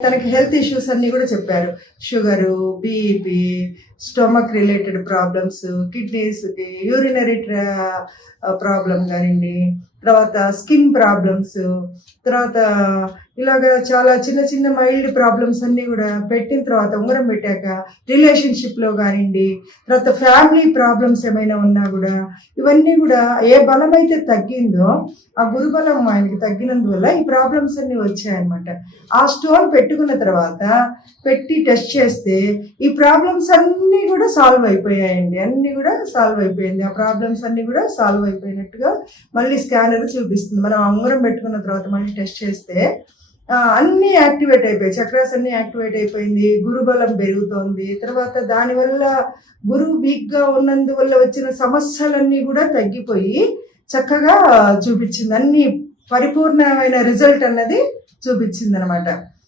తనకి health issues అన్నీ కూడా చెప్పారు. Sugar, BP, stomach related problems, కిడ్నీస్‌కి యూరినరీ ప్రాబ్లమ్ గానియండి, తర్వాత స్కిన్ ప్రాబ్లమ్స్, తర్వాత ఇలాగ చాలా చిన్న చిన్న మైల్డ్ ప్రాబ్లమ్స్ అన్నీ గూడా పెట్టిన తర్వాత ఉంగరం పెట్టాక రిలేషన్‌షిప్‌లో గానియండి, తర్వాత ఫ్యామిలీ ప్రాబ్లమ్స్ ఏమైనా ఉన్నా గూడా ఇవన్నీ గూడా ఏ బలమైతే తగ్గిందో ఆ గురుబలం ఆయనకి తగ్గినందువల్ల ఈ ప్రాబ్లమ్స్ అన్నీ వచ్చాయన్నమాట. ఆ స్టోన్ పెట్టుకున్న తర్వాత పెట్టి టెస్ట్ చేస్తే ఈ ప్రాబ్లమ్స్ అన్నీ కూడా సాల్వ్ అయిపోయాయండి. అన్నీ కూడా సాల్వ్ అయిపోయింది. ఆ ప్రాబ్లమ్స్ అన్నీ కూడా సాల్వ్ అయిపోయినట్టుగా మళ్ళీ స్కానర్ చూపిస్తుంది. మనం ఆ ఉంగరం పెట్టుకున్న తర్వాత మళ్ళీ టెస్ట్ చేస్తే అన్నీ యాక్టివేట్ అయిపోయాయి. చక్రాస్ అన్నీ యాక్టివేట్ అయిపోయింది. గురుబలం పెరుగుతోంది. తర్వాత దానివల్ల గురువు వీక్‌గా ఉన్నందువల్ల వచ్చిన సమస్యలన్నీ కూడా తగ్గిపోయి చక్కగా చూపించింది. అన్నీ పరిపూర్ణమైన రిజల్ట్ అన్నది చూపించిందనమాట.